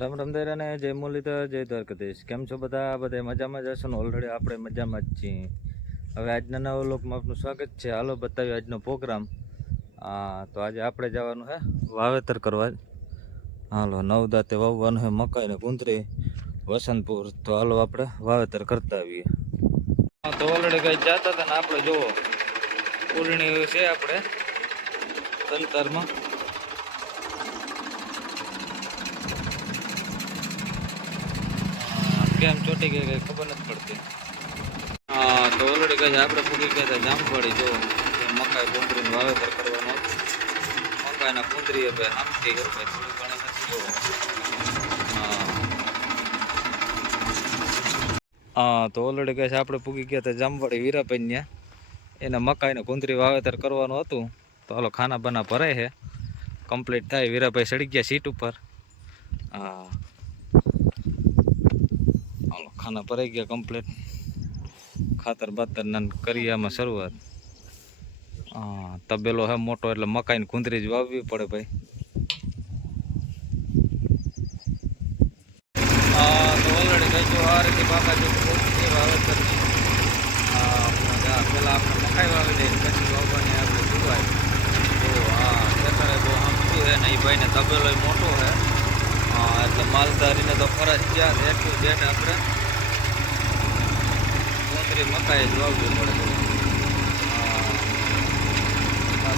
રામ રામ અને જય મુરલીધર જય દ્વારકાધીશ. કેમ છો બધા? બધા મજામાં જ હશો ને? ઓલરેડી આપણે મજામાં જ છીએ. હવે આજના નવા લોકમાં આપનું સ્વાગત છે. હાલો બતાવ્યો આજનો પ્રોગ્રામ. હા તો આજે આપણે જવાનું હે વાવેતર કરવા. હાલો, નવ દાંતે વાવવાનું હે મકાઈ ને કુંતરી વસંતપુર. તો હાલો, આપણે વાવેતર કરતા આવીએ. તો ઓલરેડી કઈ જતા હતા ને આપણે, જુઓ. પૂર્ણી છે આપણે. તંતરમાં કેમ ચોટી ગઈ કઈ ખબર નથી પડતી. હા તો ઓલરેડી કઈ આપણે ફૂગી ગયા હતા જામફળી જો મકાઈ કુંદરીનું વાવેતર કરવાનું મકાઈના કુંદરી હવે આમથી હવે થોડી ઘણી નથી હા તો ઓલરેડી કહે છે આપણે પૂગી ગયા હતા જામવાડી વીરાભાઈ એના મકાઈને કુંદરી વાવેતર કરવાનું હતું. તો હાલો ખાના બના ભરાય છે. કમ્પ્લીટ થાય, વીરાભાઈ સડી ગયા સીટ ઉપર. હા હાલો ખાના ભરાઈ ગયા કમ્પ્લીટ ખાતર બાતર ના કરિયામાં શરૂઆત. હા તબેલો હે મોટો એટલે મકાઈને કુંદરી જ વાવવી પડે ભાઈ. હા તો ઓલરેડી કઈ જો આ રીતે બાપા જો છે. વાવેતરની પેલા આપણે મકાઈ વાવી દઈએ પછી વાવવાની આપણે જોવાય. તો હા ખેતરે બહુ સમજ્યું છે ને એ ભાઈને તબેલો મોટો છે હા. એટલે માલધારીને તો ફરજિયાત ટુ જેટ આપણે કોતરી મકાઈ જોવું પડે. હા, તો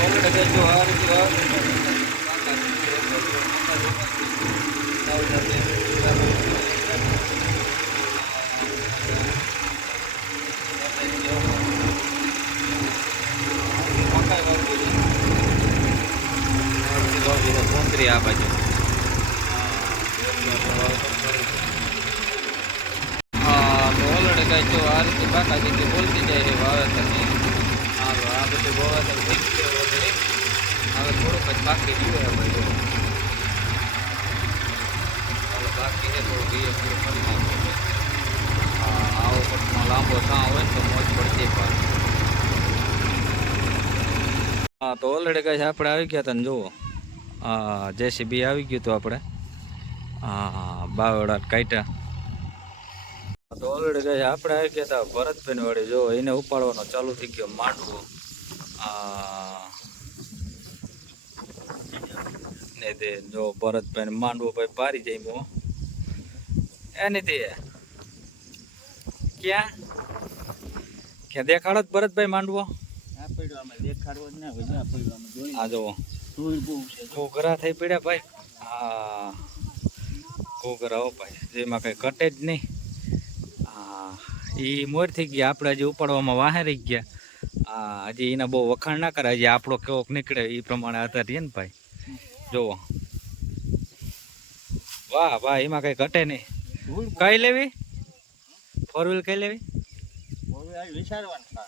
ઓલરેડી કઈ જો આ રીતે વાવી કોંતરી આ બાજુ. ઓલરેડી કાંઈ જો આ રીતે બાકાજી બોલતી જાય છે વાવેતરની. હાલો, આ બધું વાવેતર થઈ ગયું ઓલરેડી હવે થોડુંક બાકી રહ્યું છે જો. બાકી છે થોડું બીએ પૂરું કરી હા, આવો પટમાં લાંબો છાં હોય ને તો મોજ પડતી હા, તો ઓલરેડી કાંઈ આપણે આવી ગયા તને જુઓ. જેસીબી આવી ગયું હતું આપણે. હા બાવડા કાઢ્યા. તો ઓલરેડી કઈ આપણે આવી ગયા હતા ભરતભાઈ વાળી જો એને ઉપાડવાનો ચાલુ થઈ ગયો માંડવો. ને તે જો ભરતભાઈ માંડવો ભાઈ પારી જાય એની તે ક્યાં? ક્યાં દેખાડો ભરતભાઈ માંડવો? આ પડ્યો દેખાડવો જ ના હોય આ જો ધૂળ બહુ છે ઘોઘરા થઈ પડ્યા ભાઈ. હા ઘોઘરા હો ભાઈ જેમાં કઈ કટે જ નહીં. હા એ મોર થઈ ગયા આપણે હજી ઉપાડવામાં વાહે રહી ગયા. હા હજી એના બહુ વખાણ ના કરે હજી આપણો કેવોક નીકળે એ પ્રમાણે આધાર રહીએ ને ભાઈ. જુઓ વાહ વાહ એમાં કઈ ઘટે નહીં. કઈ લેવી? ફોર વ્હીલ કઈ લેવી.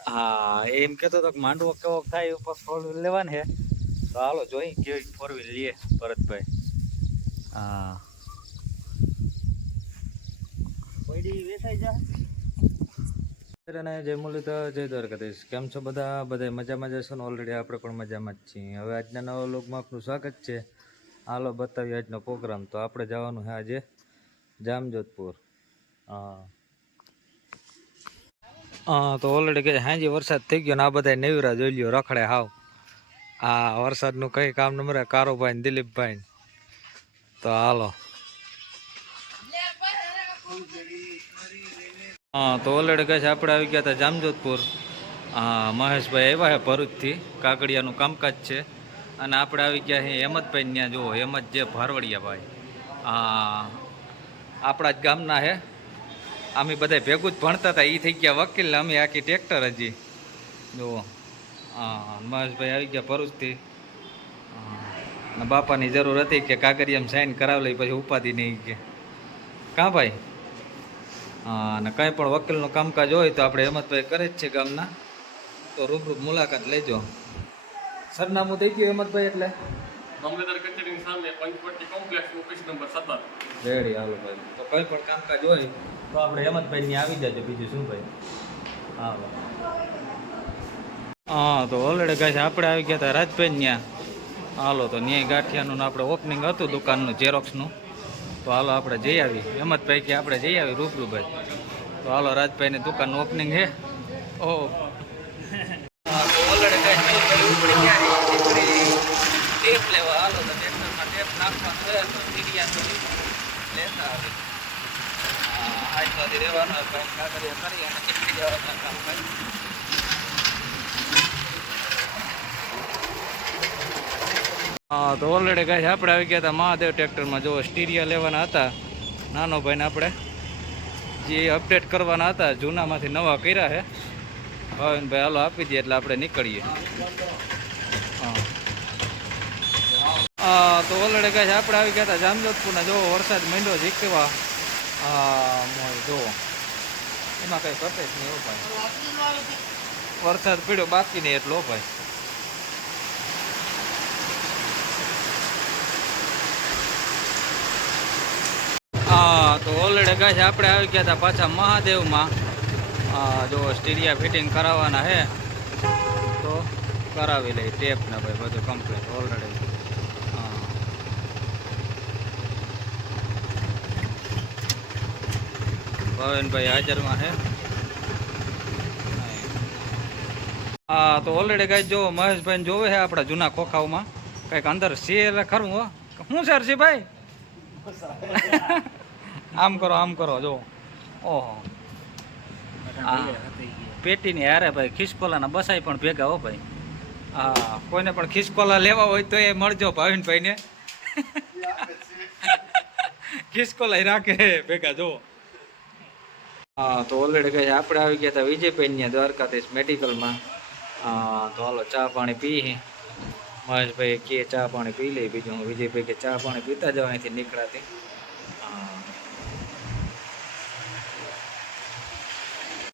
હા એમ કહેતો હતો માંડવો કેવો થાય ઉપર ફોર વ્હીલ લેવાની છે તો હાલો જોઈ કેવી ફોર વ્હીલ લઈએ ભરતભાઈ. હા. અને જય મુરલીધર જય દ્વારકાધીશ. કેમ છો બધા? બધા મજામાં જશો ને? ઓલરેડી આપણે પણ મજામાં જ છીએ. હવે આજના નવા લોકમાં આપનું સ્વાગત છે. હાલો બતાવીએ આજનો પ્રોગ્રામ તો આપણે જવાનું છે આજે જામજોધપુર. હા. હા તો ઓલરેડી કે હાજી વરસાદ થઈ ગયો ને આ બધા નેવરા જોઈ લ્યો રખડે હાવ. આ વરસાદનું કઈ કામ નંબરે કારોભાઈ ને દિલીપભાઈ ને. તો હાલો. હા, તો ઓલરેડી કહે છે આપણે આવી ગયા હતા જામજોધપુર. હા, મહેશભાઈ આવ્યા છે ભરૂચથી. કાગડિયાનું કામકાજ છે. અને આપણે આવી ગયા છે હેમતભાઈ ત્યાં. જુઓ હેમત જે ભારવડિયા ભાઈ હા, આપણા જ ગામના હે અમે બધા ભેગું જ ભણતા હતા. એ થઈ ગયા વકીલ અમે આખી ટ્રેક્ટર હજી. જુઓ હા મહેશભાઈ આવી ગયા ભરૂચથી. બાપાની જરૂર હતી કે કાગડિયામાં સાઈન કરાવી લઈ પછી ઉપાધિ નહીં કે. કાં ભાઈ? હા અને કંઈ પણ વકીલનું કામકાજ હોય તો આપણે હેમંતભાઈ કરે જ છે ગામના. તો રૂબરૂ મુલાકાત લેજો. સરનામું થઈ ગયું હેમંતભાઈ એટલે. મામલેદાર કચેરીની સામે પંચવટી કોમ્પ્લેક્સ ઓફિસ નંબર સત્તર રેડી હાલો ભાઈ. તો કંઈ પણ કામકાજ હોય તો આપણે હેમંતભાઈ ની આવી જજો બીજું શું ભાઈ? હા ભાઈ. હા તો ઓલરેડી છે આપણે આવી ગયા હતા રાજભાઈ ત્યાં હાલો તો ન્યાય ગાંઠિયાનું આપણે ઓપનિંગ હતું દુકાનનું ઝેરોક્સનું તો હાલો આપણે જઈ આવી. હેમંતભાઈ કે આપણે જઈ આવી રૂબરૂભાઈ તો હાલો રાજભાઈની દુકાનનું ઓપનિંગ છે ઓહ હા, તો already guys હેમંતભાઈ ઉપડી કામ છે. ઉપડી ટેપ લેવા હાલો તો ટ્રેક્ટરમાં ટેપ નાખવાનું છે તો મીડિયા તો લેતા આવી હા, આજ તો હજી રહેવાનું હોય, ભાઈ કાગળિયા કરી અને નીકળી જવાના કામ ભાઈ હા, તો ઓલરેડી ગાય આપણે આવી ગયા હતા મહાદેવ ટ્રેક્ટરમાં. જો સ્ટીરિયા લેવાના હતા, નાનો ભાઈને આપણે જે અપડેટ કરવાના હતા, જૂનામાંથી નવા કર્યા છે. ભાવિનભાઈ હાલો, આપી દઈએ એટલે આપણે નીકળીએ. હા. તો ઓલરેડી ગાય આપણે આવી ગયા હતા જામજોધપુરના. જો વરસાદ મંડ્યો છે કેવા હા, મોય, જો. એમાં કંઈ ઘટે જ નહીં ભાઈ. વરસાદ પીડ્યો બાકી નહીં એટલો ભાઈ હા તો ઓલરેડી ગાય આપણે આવી ગયા હતા પાછા મહાદેવમાં. જો સ્ટીરિયા ફિટિંગ કરાવવાના છે તો કરાવી લઈ ટેપ ને ભાઈ, બધું કમ્પ્લીટ ઓલરેડી ભવનભાઈ હાજરમાં છે હા, તો ઓલરેડી ગાય જો મહેશભાઈ જોવે છે આપણા જૂના ખોખાઓમાં. કંઈક અંદર એટલે ખરું હો. શું સર છે ભાઈ? આમ કરો આમ કરો જો ઓહો. હા. પેટીની હારે ભાઈ ખિસકોલાના બસાઈ પણ ભેગા હો ભાઈ. હા કોઈને પણ ખિસકોલા લેવા હોય તો એ મળજો ભાવિનભાઈને ખિસકોલા રાખે ભેગા જો હા તો ઓલરેડી કહે આપણે આવી ગયા હતા વિજયભાઈ દ્વારકાધીશ મેડિકલમાં. હા તો હાલો ચા પાણી પી. મહેશભાઈ કે ચા પાણી પી લઈ બીજું વિજયભાઈ કે ચા પાણી પીતા જાવ અહીંથી નીકળાતી હા